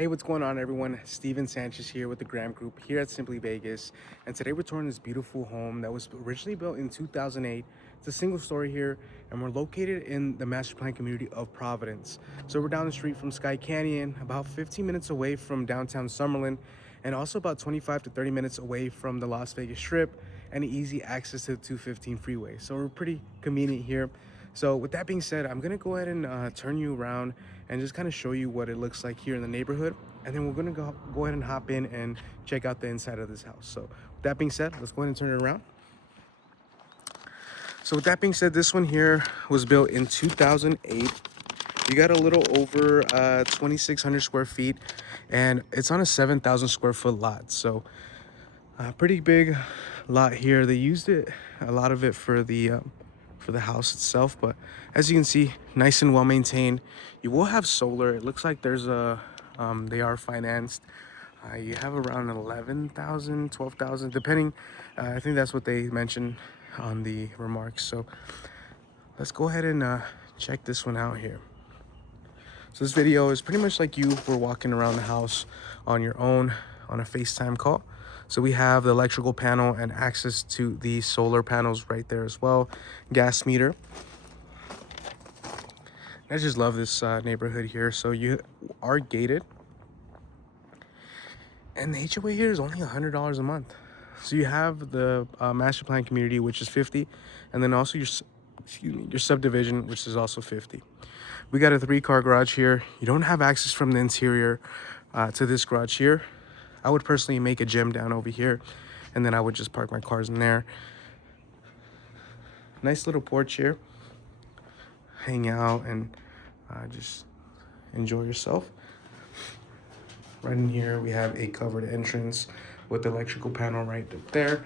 Hey, what's going on, everyone? Steven Sanchez here with the Graham Group here at Simply Vegas. And today we're touring this beautiful home that was originally built in 2008. It's a single story here, and we're located in the master plan community of Providence. So we're down the street from Skye Canyon, about 15 minutes away from downtown Summerlin, and also about 25 to 30 minutes away from the Las Vegas Strip and easy access to the 215 freeway. So we're pretty convenient here. So with that being said, I'm gonna go ahead and turn you around and just kind of show you what it looks like here in the neighborhood. And then we're gonna go ahead and hop in and check out the inside of this house. So with that being said, let's go ahead and turn it around. So with that being said, this one here was built in 2008. You got a little over 2,600 square feet, and it's on a 7,000 square foot lot. So a pretty big lot here. They used a lot of it for the house itself, but as you can see, nice and well maintained. You will have solar. It looks like there's a they are financed. You have around 11,000, 12,000, depending. I think that's what they mentioned on the remarks. So let's go ahead and check this one out here. So this video is pretty much like you were walking around the house on your own on a FaceTime call. So we have the electrical panel and access to the solar panels right there as well. Gas meter. I just love this neighborhood here. So you are gated. And the HOA here is only $100 a month. So you have the master plan community, which is 50, and then also your subdivision, which is also 50. We got a 3-car garage here. You don't have access from the interior to this garage here. I would personally make a gym down over here, and then I would just park my cars in there. Nice little porch here. Hang out and just enjoy yourself. Right in here, we have a covered entrance with the electrical panel right up there.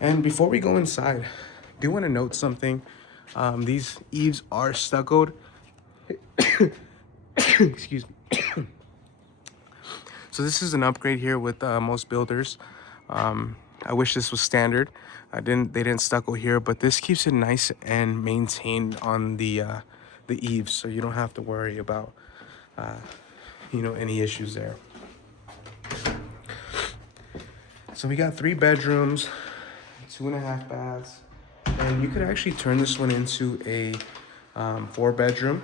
And before we go inside, I do want to note something. These eaves are stuccoed. Excuse me. So this is an upgrade here with most builders. I wish this was standard. They didn't stucco here, but this keeps it nice and maintained on the eaves, so you don't have to worry about any issues there. So we got 3 bedrooms, 2.5 baths, and you could actually turn this one into a 4-bedroom.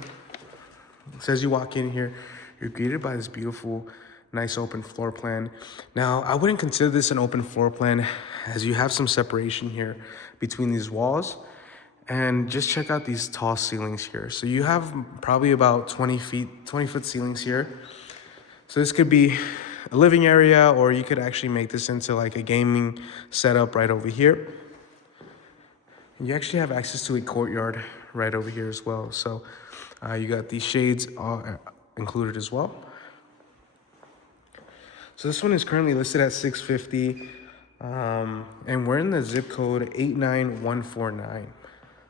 So as you walk in here, you're greeted by this beautiful, nice open floor plan. Now, I wouldn't consider this an open floor plan, as you have some separation here between these walls. And just check out these tall ceilings here. So you have probably about 20-foot ceilings here. So this could be a living area, or you could actually make this into like a gaming setup right over here. You actually have access to a courtyard right over here as well. So you got these shades included as well. So this one is currently listed at $650, and we're in the zip code 89149.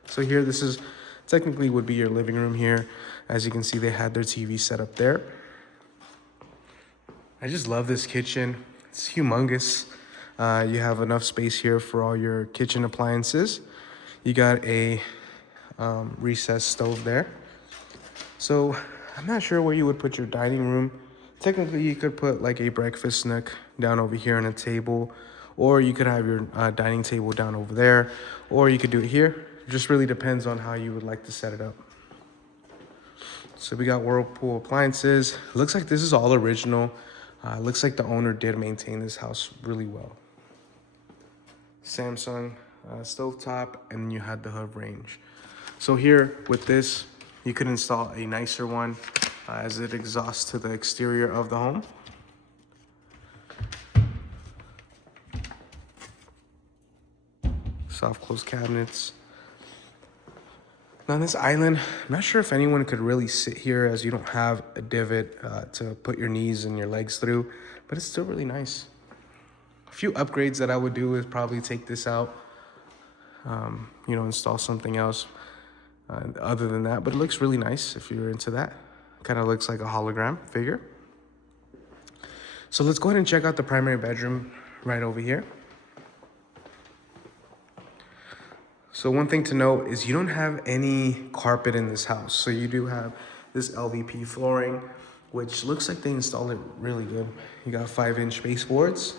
So here, this is technically would be your living room here. As you can see, they had their TV set up there. I just love this kitchen. It's humongous. You have enough space here for all your kitchen appliances. You got a recessed stove there. So I'm not sure where you would put your dining room. Technically, you could put like a breakfast nook down over here on a table, or you could have your dining table down over there, or you could do it here. It just really depends on how you would like to set it up. So we got Whirlpool appliances. It looks like this is all original. It looks like the owner did maintain this house really well. Samsung stovetop, and you had the hood range. So here with this, you could install a nicer one as it exhausts to the exterior of the home. Soft close cabinets. Now this island, I'm not sure if anyone could really sit here, as you don't have a divot to put your knees and your legs through, but it's still really nice. A few upgrades that I would do is probably take this out, install something else other than that, but it looks really nice if you're into that. Kind of looks like a hologram figure. So let's go ahead and check out the primary bedroom right over here. So one thing to note is you don't have any carpet in this house. So you do have this LVP flooring. which looks like they installed it really good. You got 5-inch baseboards.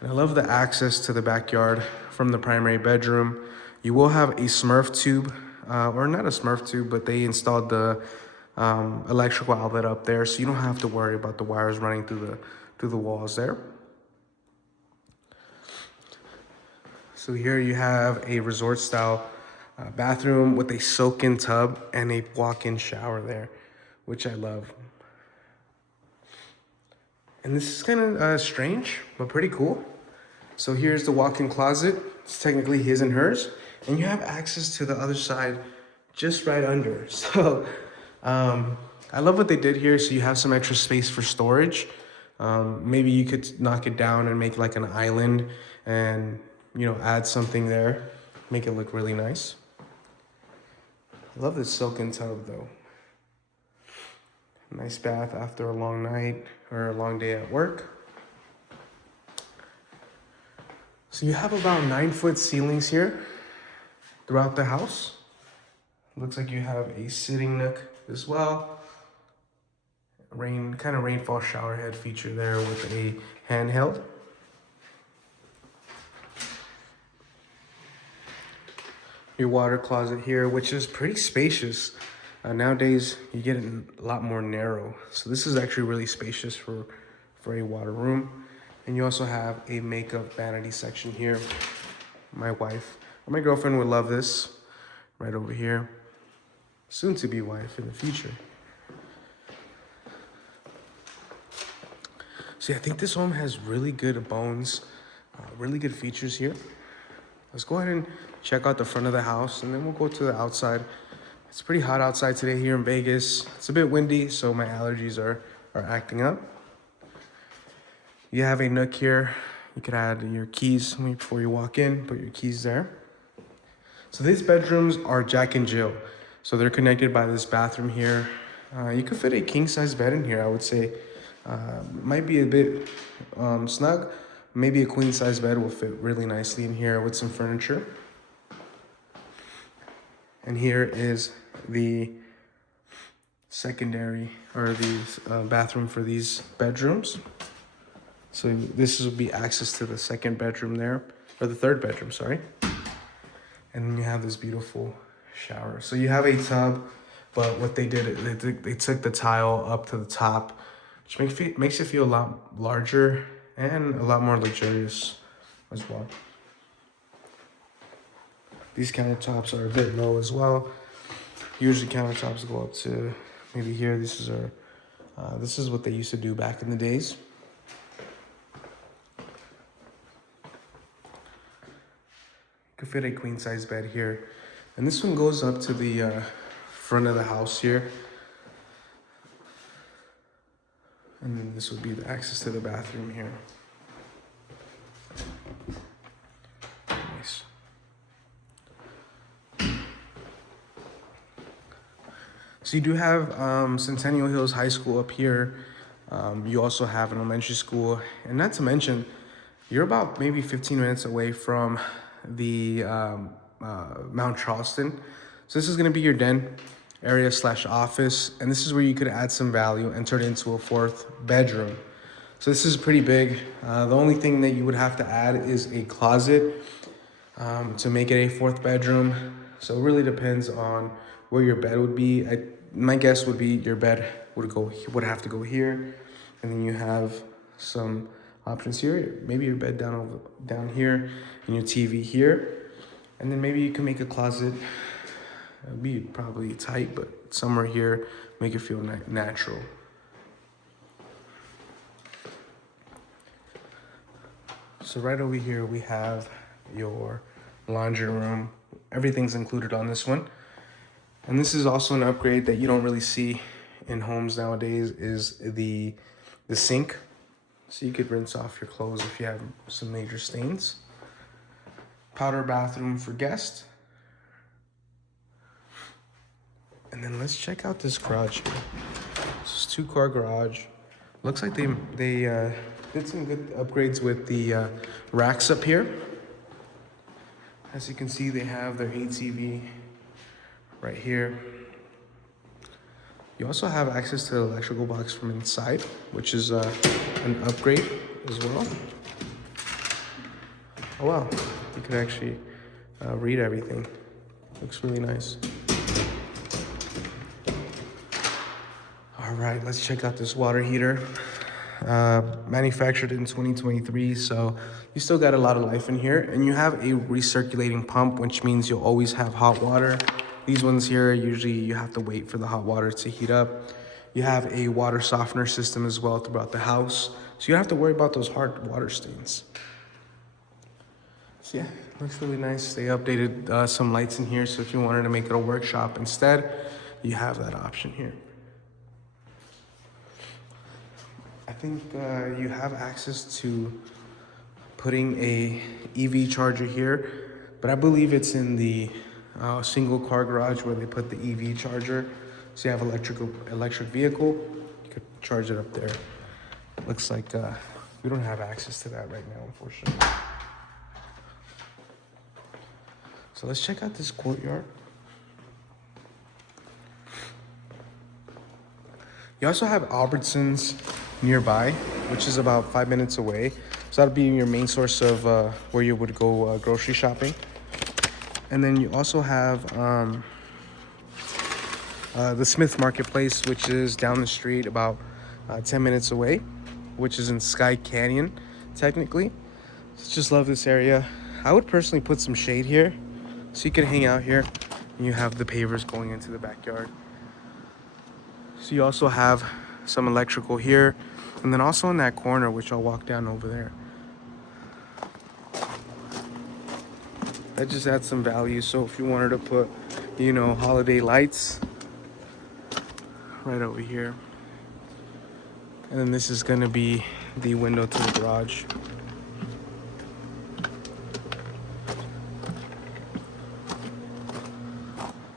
And I love the access to the backyard from the primary bedroom. You will have a Smurf tube, or not a Smurf tube, but they installed the electrical outlet up there, so you don't have to worry about the wires running through the walls there. So here you have a resort style bathroom with a soak-in tub and a walk-in shower there, which I love. And this is kind of strange, but pretty cool. So here's the walk-in closet. It's technically his and hers. And you have access to the other side just right under. So I love what they did here. So you have some extra space for storage. Maybe you could knock it down and make like an island and, you know, add something there. Make it look really nice. I love this soak-in tub though. Nice bath after a long night or a long day at work. So you have about 9-foot ceilings here throughout the house. Looks like you have a sitting nook as well. Rainfall shower head feature there with a handheld. Your water closet here, which is pretty spacious. Nowadays, you get it a lot more narrow. So this is actually really spacious for a water room. And you also have a makeup vanity section here. My wife or my girlfriend would love this right over here. Soon to be wife in the future. So yeah, I think this home has really good bones, really good features here. Let's go ahead and check out the front of the house and then we'll go to the outside. It's pretty hot outside today here in Vegas. It's a bit windy, so my allergies are acting up. You have a nook here. You could add your keys before you walk in, put your keys there. So these bedrooms are Jack and Jill. So they're connected by this bathroom here. You could fit a king size bed in here, I would say. Might be a bit snug. Maybe a queen size bed will fit really nicely in here with some furniture. And here is the secondary or the bathroom for these bedrooms. So this will be access to the second bedroom there, or the third bedroom, sorry. And then you have this beautiful shower. So you have a tub, but what they did, they took the tile up to the top, which makes it feel a lot larger and a lot more luxurious as well. These countertops are a bit low as well. Usually countertops go up to maybe here. This is what they used to do back in the days. Could fit a queen size bed here. And this one goes up to the front of the house here. And then this would be the access to the bathroom here. Nice. So you do have Centennial Hills High School up here. You also have an elementary school. And not to mention, you're about maybe 15 minutes away from the Mount Charleston. So this is going to be your den area / office, and this is where you could add some value and turn it into a 4th bedroom. So this is pretty big. The only thing that you would have to add is a closet to make it a 4th bedroom. So it really depends on where your bed would be. My guess would be your bed would have to go here, and then you have some options here. Maybe your bed down here and your TV here, and then maybe you can make a closet. It'd be probably tight, but somewhere here, make it feel natural. So right over here, we have your laundry room. Everything's included on this one. And this is also an upgrade that you don't really see in homes nowadays, is the sink. So you could rinse off your clothes if you have some major stains. Powder bathroom for guests. And then let's check out this garage here. This is 2-car garage. Looks like they did some good upgrades with the racks up here. As you can see, they have their ATV right here. You also have access to the electrical box from inside, which is an upgrade as well. Oh wow, you can actually read everything. Looks really nice. All right, let's check out this water heater. Manufactured in 2023, so you still got a lot of life in here. And you have a recirculating pump, which means you'll always have hot water. These ones here, usually you have to wait for the hot water to heat up. You have a water softener system as well throughout the house, so you don't have to worry about those hard water stains. So yeah, looks really nice. They updated some lights in here, so if you wanted to make it a workshop instead, you have that option here. I think you have access to putting a EV charger here, but I believe it's in the single car garage where they put the EV charger. So you have electric vehicle, you could charge it up there. Looks like we don't have access to that right now, unfortunately. So let's check out this courtyard. You also have Albertsons nearby, which is about 5 minutes away. So that'll be your main source of where you would go grocery shopping. And then you also have the Smith Marketplace, which is down the street about 10 minutes away, which is in Skye Canyon, technically. Just love this area. I would personally put some shade here, so you can hang out here, and you have the pavers going into the backyard. So you also have some electrical here, and then also in that corner, which I'll walk down over there. That just adds some value. So if you wanted to put, you know, holiday lights right over here. And then this is gonna be the window to the garage.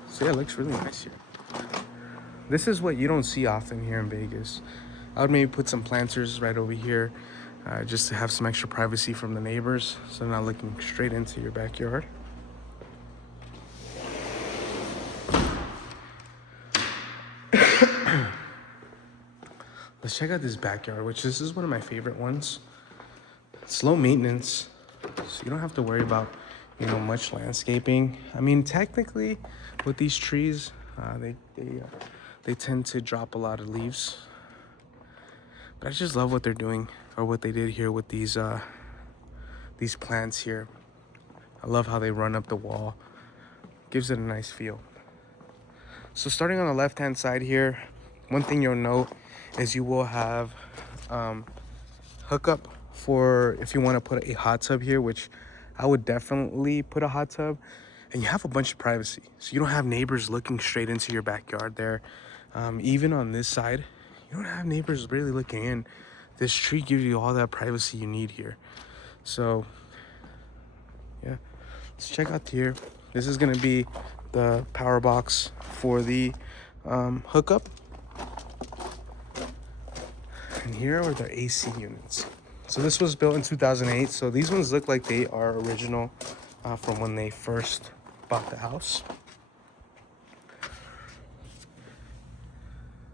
So yeah, it looks really nice here. This is what you don't see often here in Vegas. I would maybe put some planters right over here just to have some extra privacy from the neighbors, so they're not looking straight into your backyard. Let's check out this backyard, which this is one of my favorite ones. It's low maintenance, so you don't have to worry about, you know, much landscaping. I mean, technically, with these trees, they tend to drop a lot of leaves. But I just love what they're doing, or what they did here with these plants here. I love how they run up the wall. Gives it a nice feel. So starting on the left-hand side here, one thing you'll note is you will have hookup for if you want to put a hot tub here, which I would definitely put a hot tub. And you have a bunch of privacy, so you don't have neighbors looking straight into your backyard there. Even on this side, you don't have neighbors really looking in. This tree gives you all that privacy you need here. So yeah, let's check out here. This is gonna be the power box for the hookup. And here are the AC units. So this was built in 2008. So these ones look like they are original from when they first bought the house.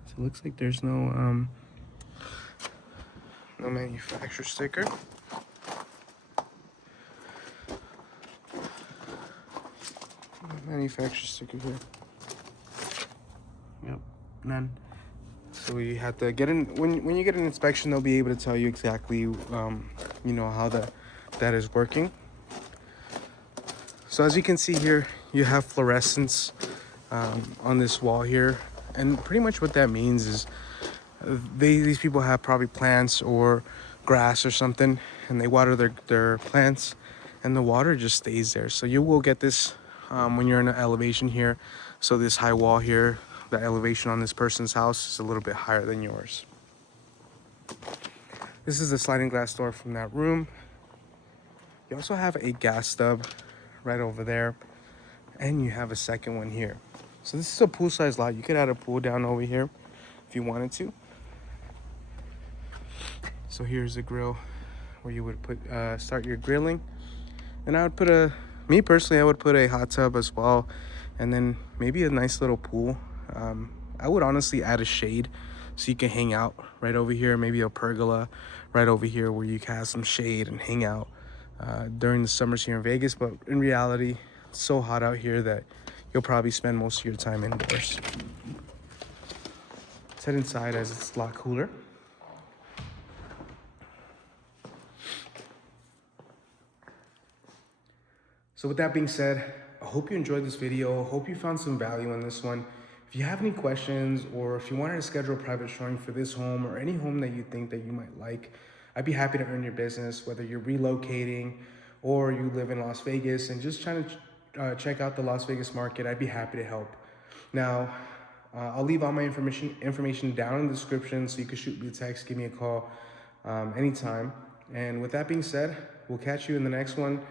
So it looks like there's no manufacturer sticker. No manufacturer sticker here. Yep, none. So we have to get in when you get an inspection. They'll be able to tell you exactly, you know, how that is working. So as you can see here, you have fluorescence on this wall here, and pretty much what that means is these people have probably plants or grass or something, and they water their plants, and the water just stays there. So you will get this when you're in an elevation here. So this high wall here, the elevation on this person's house is a little bit higher than yours. This is the sliding glass door from that room. You also have a gas stub right over there, and you have a second one here. So this is a pool-sized lot. You could add a pool down over here if you wanted to. So here's a grill where you would put start your grilling, and I would put me personally, I would put a hot tub as well, and then maybe a nice little pool I would honestly add a shade so you can hang out right over here, maybe a pergola right over here where you can have some shade and hang out during the summers here in Vegas. But in reality, it's so hot out here that you'll probably spend most of your time indoors. Let's head inside as it's a lot cooler. So with that being said, I hope you enjoyed this video. Hope you found some value in this one. If you have any questions, or if you wanted to schedule a private showing for this home or any home that you think that you might like, I'd be happy to earn your business, whether you're relocating or you live in Las Vegas and just trying to check out the Las Vegas market. I'd be happy to help. Now, I'll leave all my information down in the description, so you can shoot me a text, give me a call anytime. And with that being said, we'll catch you in the next one.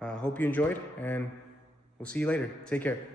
Hope you enjoyed, and we'll see you later. Take care.